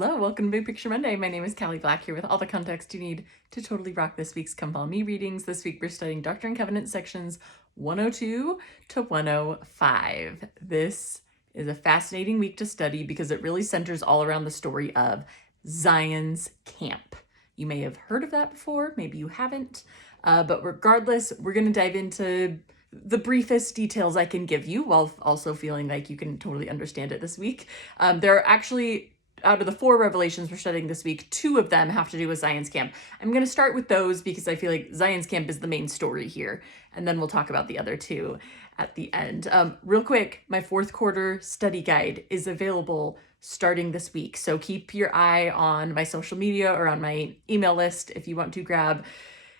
Hello, welcome to Big Picture Monday. My name is Cali Black here with all the context you need to totally rock this week's Come Follow Me readings. This week we're studying Doctrine and Covenants sections 102 to 105. This is a fascinating week to study because it really centers all around the story of Zion's camp. You may have heard of that before, maybe you haven't, but regardless, we're going to dive into the briefest details I can give you while also feeling like you can totally understand it this week. There are actually, out of the 4 revelations we're studying this week, 2 of them have to do with Zion's camp. I'm going to start with those because I feel like Zion's camp is the main story here, and then we'll talk about the other 2 at the end. Real quick, my 4th quarter study guide is available starting this week, so keep your eye on my social media or on my email list if you want to grab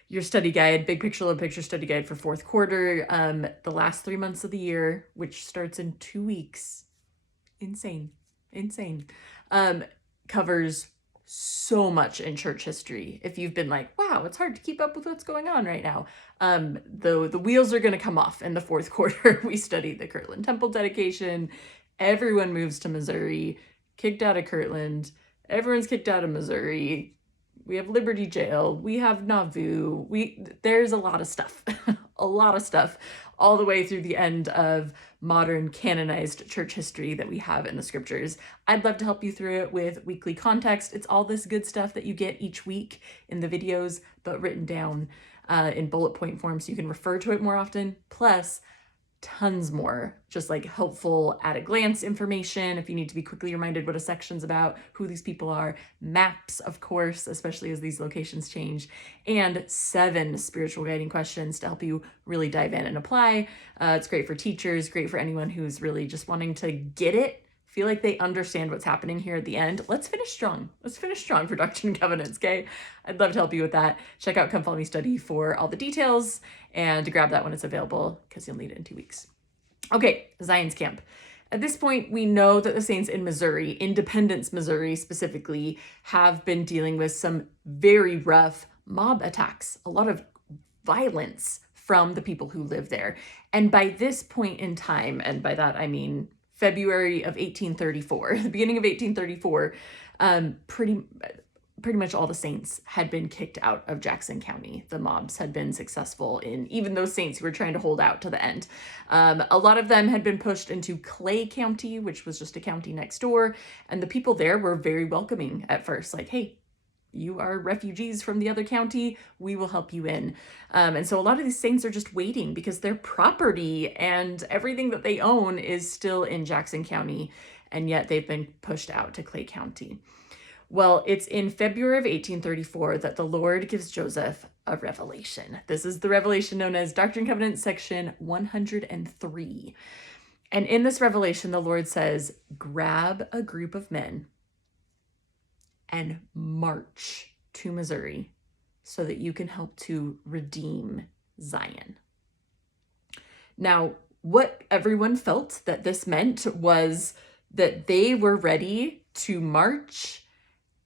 your study guide, Big Picture, Little Picture study guide for 4th quarter, the last 3 months of the year, which starts in 2 weeks. Insane. Covers so much in church history. If you've been like, wow, it's hard to keep up with what's going on right now, the wheels are going to come off in the 4th quarter. We study the Kirtland Temple dedication. Everyone moves to Missouri, kicked out of Kirtland. Everyone's kicked out of Missouri. We have Liberty Jail. We have Nauvoo. There's a lot of stuff, all the way through the end of modern canonized church history that we have in the scriptures. I'd love to help you through it with weekly context. It's all this good stuff that you get each week in the videos, but written down in bullet point form so you can refer to it more often. Plus, tons more just like helpful at a glance information if you need to be quickly reminded what a section's about, who these people are, maps, of course, especially as these locations change, and 7 spiritual guiding questions to help you really dive in and apply. It's great for teachers, great for anyone who's really just wanting to get it, feel like they understand what's happening here at the end. Let's finish strong for Doctrine and Covenants, okay? I'd love to help you with that. Check out Come Follow Me Study for all the details and to grab that when it's available because you'll need it in 2 weeks. Okay, Zion's camp. At this point, we know that the saints in Missouri, Independence, Missouri specifically, have been dealing with some very rough mob attacks, a lot of violence from the people who live there. And by this point in time, and by that I mean February of 1834, the beginning of 1834, pretty much all the saints had been kicked out of Jackson County. The mobs had been successful in even those saints who were trying to hold out to the end. A lot of them had been pushed into Clay County, which was just a county next door. And the people there were very welcoming at first, like, hey, you are refugees from the other county, we will help you in. And so a lot of these saints are just waiting because their property and everything that they own is still in Jackson County, and yet they've been pushed out to Clay County. Well, it's in February of 1834 that the Lord gives Joseph a revelation. This is the revelation known as Doctrine and Covenants section 103. And in this revelation, the Lord says, grab a group of men and march to Missouri so that you can help to redeem Zion. Now, what everyone felt that this meant was that they were ready to march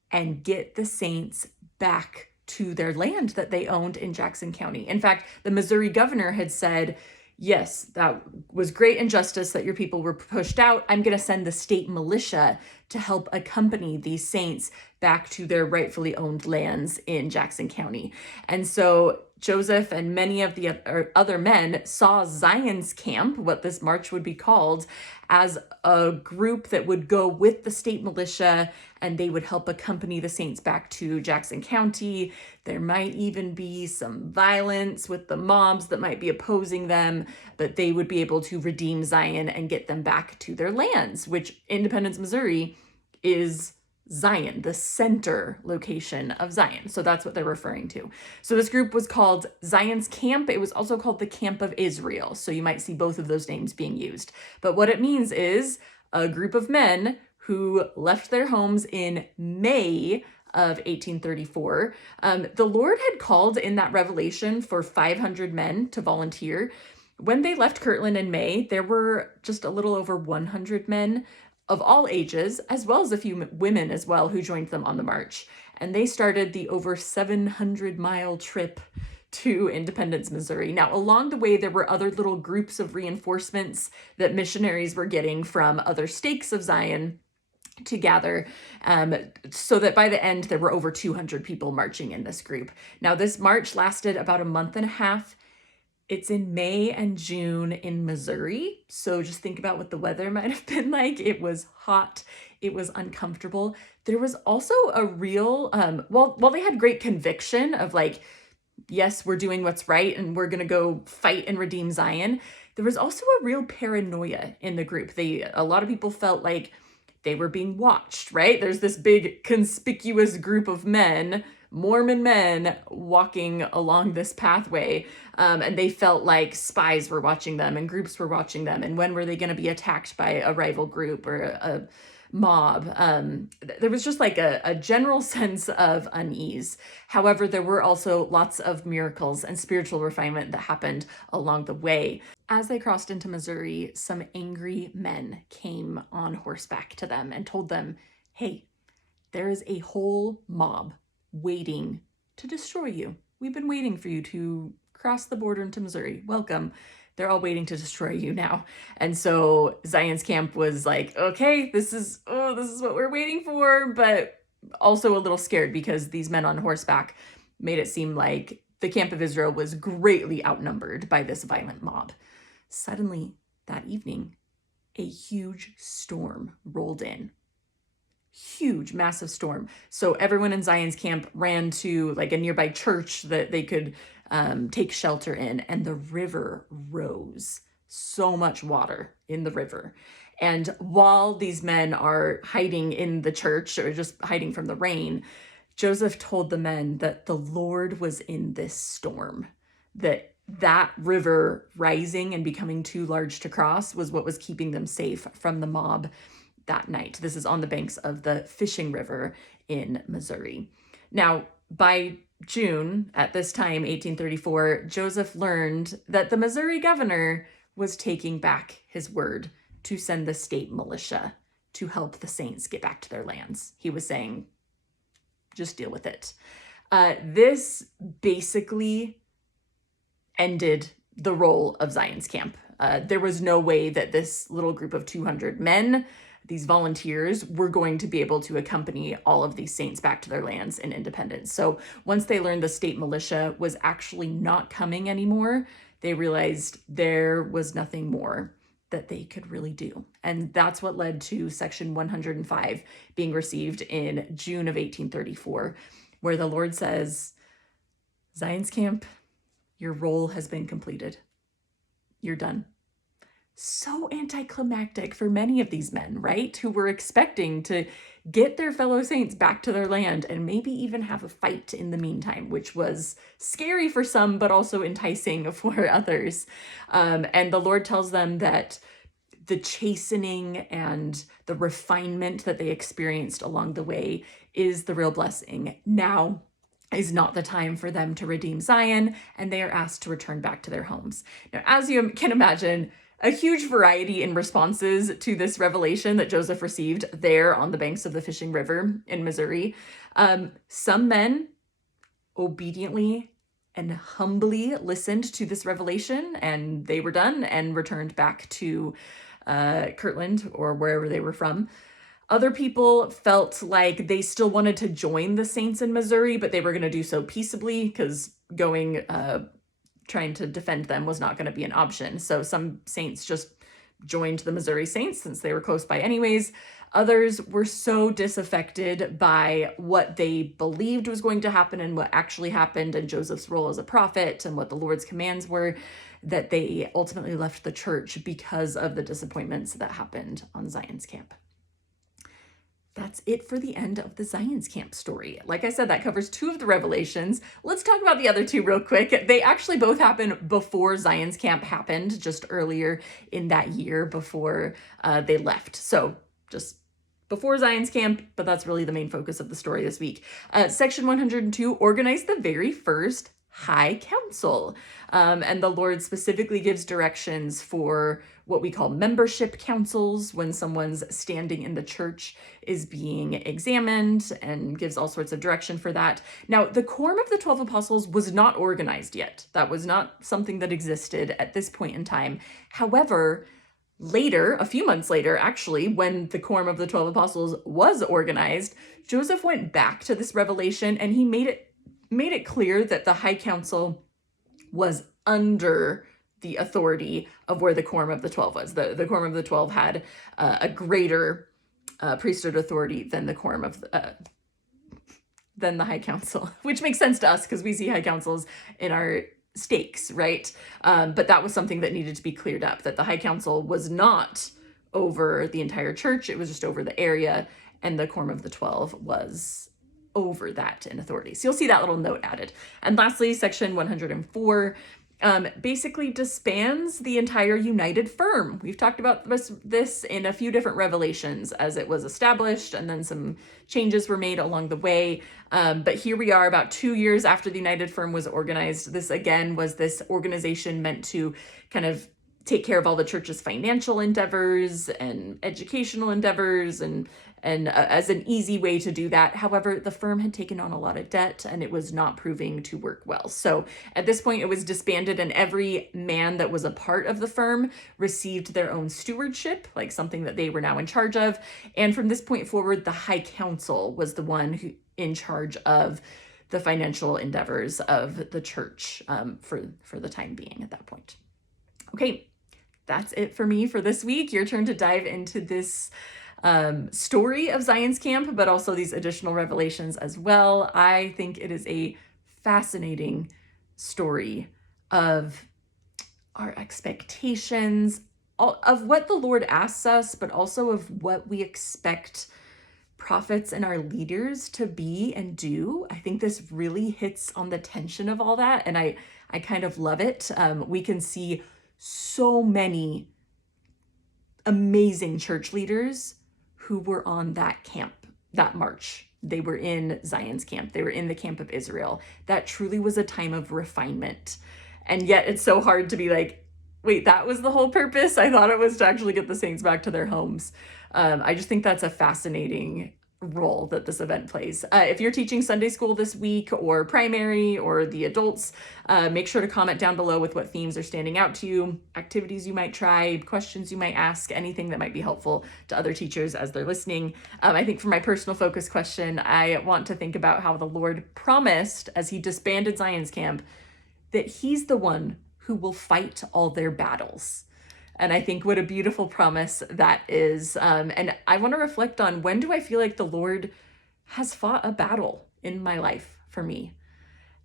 and get the saints back to their land that they owned in Jackson County. In fact, the Missouri governor had said, yes, that was great injustice that your people were pushed out. I'm going to send the state militia to help accompany these saints back to their rightfully owned lands in Jackson County. And so Joseph and many of the other men saw Zion's camp, what this march would be called, as a group that would go with the state militia and they would help accompany the saints back to Jackson County. There might even be some violence with the mobs that might be opposing them, but they would be able to redeem Zion and get them back to their lands, which Independence, Missouri is Zion, the center location of Zion. So that's what they're referring to. So this group was called Zion's Camp. It was also called the Camp of Israel. So you might see both of those names being used. But what it means is a group of men who left their homes in May of 1834. The Lord had called in that revelation for 500 men to volunteer. When they left Kirtland in May, there were just a little over 100 men of all ages, as well as a few women as well who joined them on the march. And they started the over 700-mile trip to Independence, Missouri. Now, along the way, there were other little groups of reinforcements that missionaries were getting from other stakes of Zion. to gather, so that by the end there were over 200 people marching in this group. Now this march lasted about a month and a half. It's in May and June in Missouri, so just think about what the weather might have been like. It was hot, it was uncomfortable. There was also a real, while they had great conviction of like, yes, we're doing what's right and we're gonna go fight and redeem Zion, there was also a real paranoia in the group. A lot of people felt like they were being watched, right? There's this big conspicuous group of men, Mormon men, walking along this pathway, and they felt like spies were watching them and groups were watching them, and when were they going to be attacked by a rival group or a mob? There was just like a general sense of unease. However, there were also lots of miracles and spiritual refinement that happened along the way. As they crossed into Missouri, some angry men came on horseback to them and told them, hey, there is a whole mob waiting to destroy you. We've been waiting for you to cross the border into Missouri. Welcome. They're all waiting to destroy you now. And so Zion's camp was like, okay, this is what we're waiting for, but also a little scared because these men on horseback made it seem like the camp of Israel was greatly outnumbered by this violent mob. Suddenly, that evening, a huge storm rolled in. Huge, massive storm. So everyone in Zion's camp ran to like a nearby church that they could take shelter in, and the river rose. So much water in the river. And while these men are hiding in the church or just hiding from the rain, Joseph told the men that the Lord was in this storm, that river rising and becoming too large to cross was what was keeping them safe from the mob that night. This is on the banks of the Fishing River in Missouri. Now, by June, at this time, 1834, Joseph learned that the Missouri governor was taking back his word to send the state militia to help the saints get back to their lands. He was saying, just deal with it. This basically ended the role of Zion's camp. There was no way that this little group of 200 men, these volunteers, were going to be able to accompany all of these saints back to their lands in independence. So once they learned the state militia was actually not coming anymore, they realized there was nothing more that they could really do. And that's what led to Section 105 being received in June of 1834, where the Lord says, Zion's camp, your role has been completed. You're done. So anticlimactic for many of these men, right? Who were expecting to get their fellow saints back to their land and maybe even have a fight in the meantime, which was scary for some, but also enticing for others. And the Lord tells them that the chastening and the refinement that they experienced along the way is the real blessing. Now is not the time for them to redeem Zion, and they are asked to return back to their homes. Now, as you can imagine, a huge variety in responses to this revelation that Joseph received there on the banks of the Fishing River in Missouri. Some men obediently and humbly listened to this revelation, and they were done and returned back to Kirtland or wherever they were from. Other people felt like they still wanted to join the saints in Missouri, but they were going to do so peaceably because trying to defend them was not going to be an option. So some saints just joined the Missouri Saints since they were close by anyways. Others were so disaffected by what they believed was going to happen and what actually happened and Joseph's role as a prophet and what the Lord's commands were that they ultimately left the church because of the disappointments that happened on Zion's camp. That's it for the end of the Zion's camp story. Like I said, that covers two of the revelations. Let's talk about the other two real quick. They actually both happened before Zion's camp happened, just earlier in that year before they left. So just before Zion's camp, but that's really the main focus of the story this week. Section 102 organized the very first High Council. And the Lord specifically gives directions for what we call membership councils when someone's standing in the church is being examined, and gives all sorts of direction for that. Now, the quorum of the 12 apostles was not organized yet. That was not something that existed at this point in time. However, Later, a few months later, actually, when the Quorum of the 12 Apostles was organized, Joseph went back to this revelation and he made it clear that the High Council was under the authority of where the Quorum of the 12 was. The Quorum of the 12 had a greater priesthood authority than the Quorum of than the High Council, which makes sense to us because we see High Councils in our stakes, right? But that was something that needed to be cleared up, that the High Council was not over the entire church, it was just over the area, and the Quorum of the 12 was over that in authority. So you'll see that little note added. And lastly, section 104 basically disbands the entire united firm. We've talked about this in a few different revelations as it was established, and then some changes were made along the way. But here we are about 2 years after the united firm was organized. This again was this organization meant to kind of take care of all the church's financial endeavors and educational endeavors and as an easy way to do that. However, the firm had taken on a lot of debt and it was not proving to work well. So at this point it was disbanded and every man that was a part of the firm received their own stewardship, like something that they were now in charge of. And from this point forward, the High Council was the one who in charge of the financial endeavors of the church for the time being at that point. Okay, that's it for me for this week. Your turn to dive into this story of Zion's Camp, but also these additional revelations as well. I think it is a fascinating story of our expectations, of what the Lord asks us, but also of what we expect prophets and our leaders to be and do. I think this really hits on the tension of all that, and I kind of love it. We can see so many amazing church leaders who were on that camp, that march. They were in Zion's camp. They were in the camp of Israel. That truly was a time of refinement. And yet it's so hard to be like, wait, that was the whole purpose? I thought it was to actually get the saints back to their homes. I just think that's a fascinating role that this event plays. If you're teaching Sunday school this week or primary or the adults, make sure to comment down below with what themes are standing out to you, activities you might try, questions you might ask, anything that might be helpful to other teachers as they're listening. I think for my personal focus question, I want to think about how the Lord promised as he disbanded Zion's Camp that he's the one who will fight all their battles. And I think what a beautiful promise that is. And I want to reflect on, when do I feel like the Lord has fought a battle in my life for me?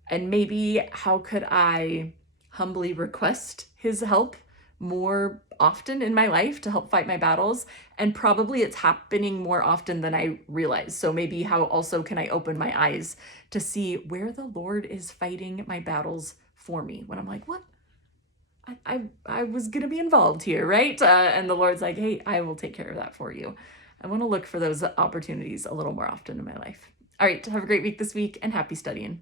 And maybe how could I humbly request his help more often in my life to help fight my battles? And probably it's happening more often than I realize. So maybe how also can I open my eyes to see where the Lord is fighting my battles for me when I'm like, what? I was going to be involved here, right? And the Lord's like, hey, I will take care of that for you. I want to look for those opportunities a little more often in my life. All right, have a great week this week and happy studying.